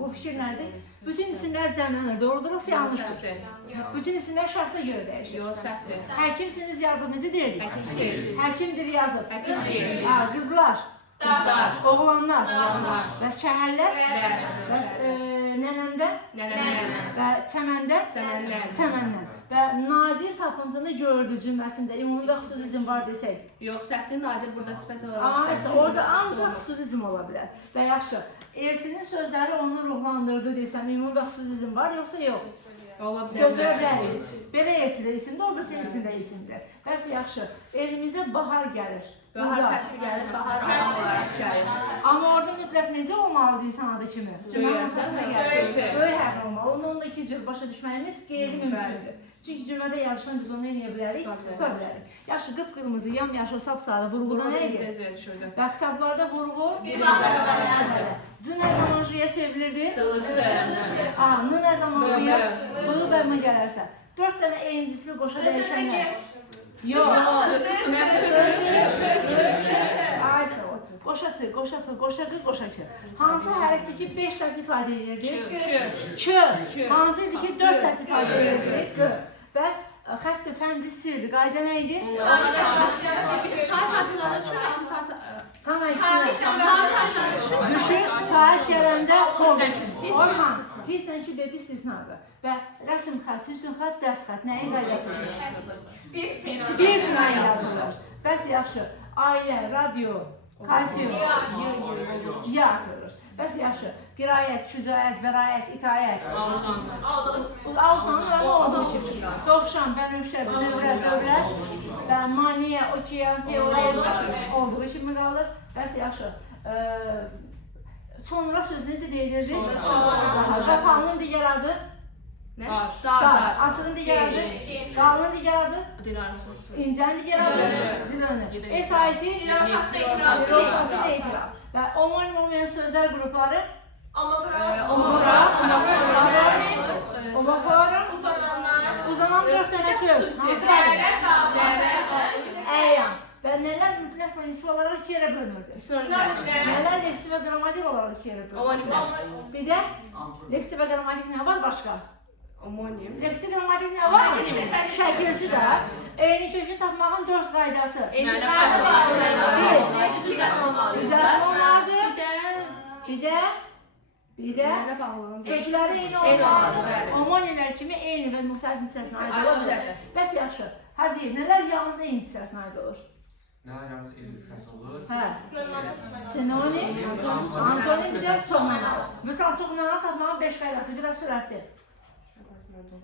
Bu fikir nədir? Bütün isimlər cəmlənir, doğrudur, yoxsa yanlışdır? Bütün isimlər şəxsə görə dəyişir. Yox, səhvdir. Həkimsiniz yazıb, necə deyirdik? Həkimsiniz. Həkimdir yazıb. Həkimdir. Qızlar. Qızlar. Oğlanlar. Oğlanlar. Və şəhərlər. Və nənəndə. Nənəndən. Və çəməndə. Çəməndən. Çəməndən. Və nadir tapıntını gördü cümləsində ümumi və xüsusi izm var desək. Yox, səhvdir, nadir burada sifət olaraq Amma çıxar. orada ancaq xüsusi izm ola bilər. Və yaxşı, Elçinin sözləri onu ruhlandırdı desəm, ümumi və xüsusi izm var, yoxsa yox? Ola Gözəl bilər. bəli. Belə Elçidə isimdir, o birisi Elçində isimdir. Bəs yaxşı, elimizə bahar gəlir. Bahar fəsli gəlir, bahar olaraq gəlir. Amma orada mütləq necə olmalıdır insan adı kimi? Cümlənin fəslinə gəlir. Böyük hərf olmalı. Onu da iki cür başa düşməyimiz qeyri-mümkündür. Çünki cümlədə yazışdan biz onu eləyə bilərik, tuta bilərik. Yaxşı, qıpqırmızı, yam-yaşıl, sapsarı vurğuda nə idi? Və kitablarda vurğu C nə zaman J'yə çevrilirdi? Dılısı. N nə zaman Y'yə? Bığı və M gələrsə. 4 dənə eyincisli qoşa dəyişənlər. Yox. Aysa o. Qoşa T, qoşa P, qoşa Q, qoşa K. Hansı hərfdir ki 5 səs ifadə edirdi? K. Hansı idi ki 4 səs ifadə edirdi? Q. Bəs xətt-i fəndi sirdir. Qayda nə idi? Tam əksinə. Düşün, saat gələndə Orhan, hissən ki dedi istisnadır. Və rəsm xətt, hüsn xətt, dəst xətt nəyin qaydasıdır? Bir tünay yazılır. Bəs yaxşı, ailə, radio, kalsiyum, ya atılır. Bəs yaxşı, qirayət, şücaət, vərayət, itayət. Avsanın olduğu kimi. Dovşan, bənövşə, dövrət və maniyə, okean, teoriya olduğu kimi qalır. Bəs yaxşı, sonra söz necə deyilirdi? Qapanın digər adı? Dar. Asılın digər adı? Qalının digər adı? İncənin digər adı? Dilönü. Esaiti? Dilofası etiraf. Və omonim olmayan sözlər qrupları? Omograf, omoforum, uzanan 4 dənə söz. Əyan. Və nələr mütləq və nisbi olaraq 2 yerə bölünürdü? Nələr leksi və qrammatik olaraq 2 yerə bölünürdü? Bir də leksi və qrammatik nə var başqa? Omonim. Leksi qrammatik nə var? Şəkilsi də. Eyni kökü tapmağın 4 qaydası. Düzəltmə olmalıdır. Bir də kökləri eyni olmalıdır. Omonilər kimi eyni və müxtəlif hissəsinə aid ola bilər. Bəs yaxşı. Hacı, nələr yalnız eyni hissəsinə aid olur? Nələr yalnız eyni hissəsi olur? Sinonim, antonim, bir də çoxmanalı. Misal çoxmanalı tapmağın 5 qaydası, bir də sürətdir.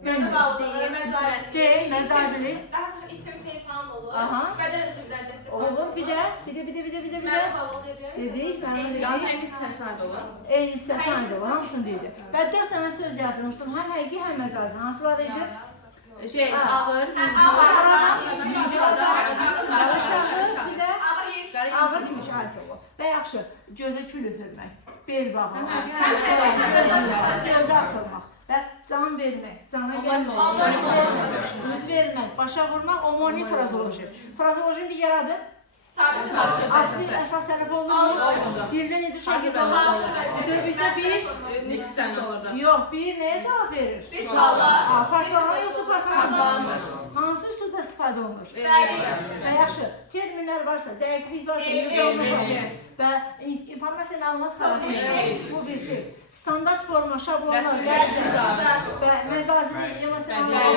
Məndə bağlıdır, məzarlı. Deyil, məzazili. Daha sonra isim teyfan olur. Bədən üzvlər dəstək olur, bir də. Məndə bağlı dedik. Dedik, mənim Yalnız dedik. eyni hissəsinə olur. Eyni hissəsinə aid olur, hamısını dedik. Və 4 dənə söz yazmışdım, həm həqiqi, həm məcazi. Hansılar idi? Ağır, Ağır demiş, ayısı olur. Və yaxşı, gözə kül üfürmək, bel bağlamaq, gözə açılmaq. Və can vermək, cana gəlmək, üz vermək, başa vurmaq, omonim frazoloji. Frazolojinin digər adı? Asli əsas tərəf olunur. Dildə necə şəkil olur? Söhbətdə bir? Yox, bir nəyə cavab verir? Bir suala. Parçalanır yoxsa parçalanır? Hansı üsulda istifadə olunur? Və yaxşı, terminlər varsa, dəqiqlik varsa, yazılmaq var. Və informasiya məlumat xarakterdir. Bu bizdir. Standart forma, şablonlar, və məzazili, emosional,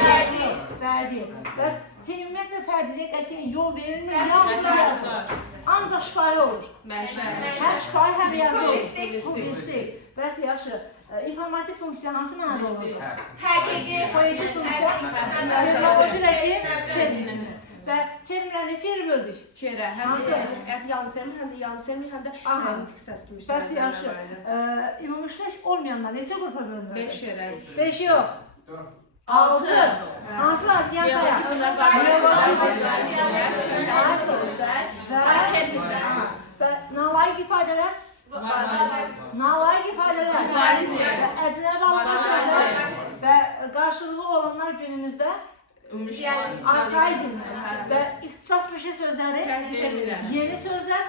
bədi. Bəs himmet və fərdiliyə qətiyyən yol verilmir, yalnız yazılır. Ancaq şifahi olur. Həm şifahi, həm yazılır. Publistik. Bəs yaxşı, informativ funksiya hansı mənada olur? Həqiqi. Poetik funksiya, terminoloji ilə ki, terminimiz. Və terminlər neçə yeri böldük? Kerə, həm də yalnız termin, həm də yalnız termin, həm də nitq səs kimi. Bəs yaxşı, ümumiləşdirək olmayanlar neçə qrupa bölünür? 5 yerə. 5 yox. 6. Hansılar? Yan sayaq. Və nalayiq ifadələr? Nalayiq ifadələr. Əcnəbi alma sözlər və qarşılığı olanlar günümüzdə arxaizm və ixtisas peşə sözləri, yeni sözlər,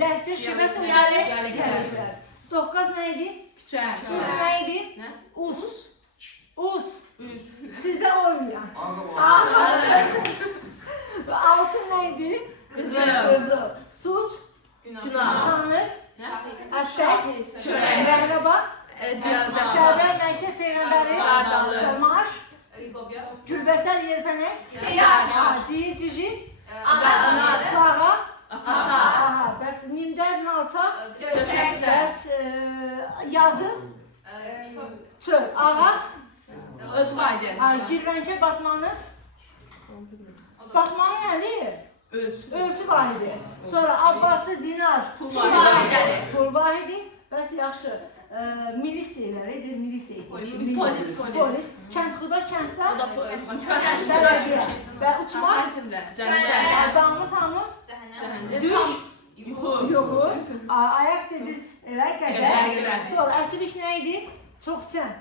ləhcə şivə sözləri, Stoqqaz nə idi? Küçək. Us nə idi? Nə? Us. Us. Üz. Sizdə olmayan. Və altın nə idi? Qızıl. Suç. Günah. Tanrı. Əşək. Çörək. Məhrəba. Şəhbər, Məşə, Peyğəmbəri. Qardalı. Maaş. Gülbəsər, Yelpənək. Dici. Ana. Bağa. Ata. Aha, bəs nimdən alça. Bəs yazı. Çöl. Ağac. Öz valideyn. Girvəncə, batmanı. Batmanı nədir? Ölçü vahidi. Sonra Abbası, dinar. Pul vahidi. Pul vahidi. Bəs yaxşı. Milisiyalar edir, polis. Kəndxuda, kənddə. Bələdiyyə. Və uçmaq. Damı, tamı. Düş. Yuxu. Ayak dediz, elə qədər. Sonra əsirlik nə idi? Çox çən.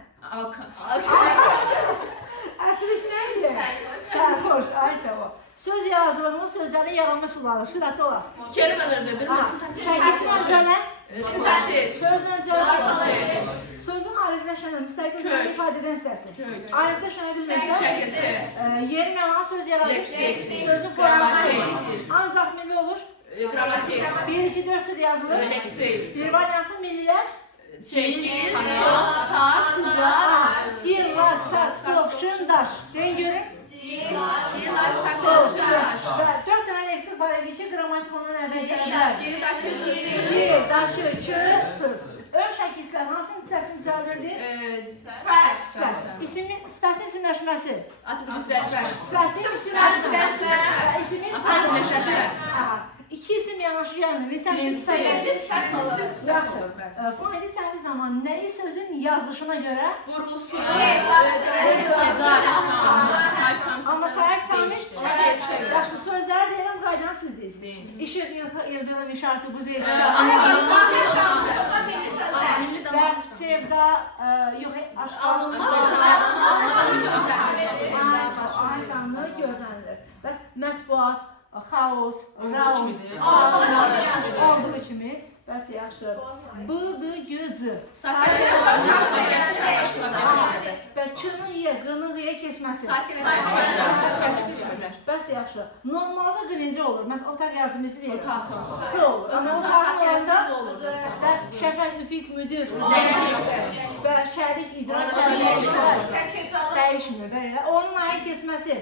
Əsirlik nə idi? Sərxoş. Ay sağ ol. Söz yazılığının sözlərin yaranma suları. Sürətli olar. Kelimələrdə bilməsin. Şəkilsin öncələn. Sözün. Sözlə öncələn. Sözün ayrıqləşənə, müstəqil Kök. ifadə edən hissəsi. Kök. Ayrıqləşənə bilmirsə, Şəkilsi. yeri məna söz yaradır. Leksik. Sözün Qrammatik. forması. Ancaq milli olur. Qrammatik. 1, 2, 4 söz yazılır. Leksik. Bir variantı millilər. Şekil. Saat. Aha. Yıllar, saat, soğuk, şun, daş. Deyin görün. Soğuk, daş. Və 4 dənə leksik var edir ki, qrammatik ondan əvvəl gəlirlər. Bir, daşı, çı, sız. Ön şəkilslər hansı hissəsini düzəldirdi? Sifət. Sifətin isimləşməsi. Sifətin isimləşməsi. İsimin sifəti. İki isim yanaşı gəlmir. Lisəmsiz sifət. Yaxşı. Faidi təhlil zamanı nəyi sözün yazılışına görə? Vurulsun. Amma sahib samit. Yaxşı, sözləri deyilən qaydanı siz deyirsiniz. İşıq, yıldırım, işartı, buz, və sevda, yox, aşqaz, ayqanlı gözlənilir. Bəs mətbuat, xaos, olduğu kimi, bəs yaxşı, bıdı, gücü, və çını yə, qını qıya kesməsi. Bəs yaxşı, normalda qılıncı olur, məsələn, otaq yazımızı verir. Otaq olur, amma otaqın olanda və şəfət, müfiq, müdür, və şərik, idrak, dəyişmir, belə. Onun ayı kesməsi.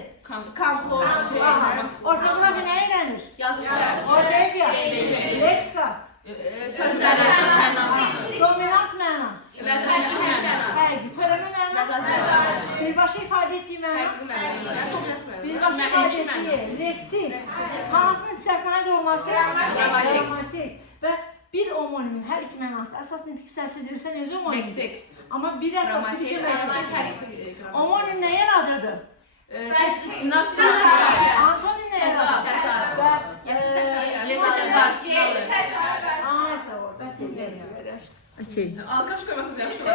Orfoqrafi nə eylənir? Orfoqrafiya, leksika, dominant məna, törəmə məna, birbaşa ifadə etdiyi məna, birbaşa ifadə etdiyi, leksik, hansının hissəsinə aid olması, qrammatik və bir homonimin hər iki mənası əsas nitq hissəsidirsə necə homonim? Amma bir əsas bir iki mənası. Homonim nə yaradırdı? Antonim nə yaradırdı? Ay sağ ol, bəs edəyim. Alqış qoymasınız yaxşı olar.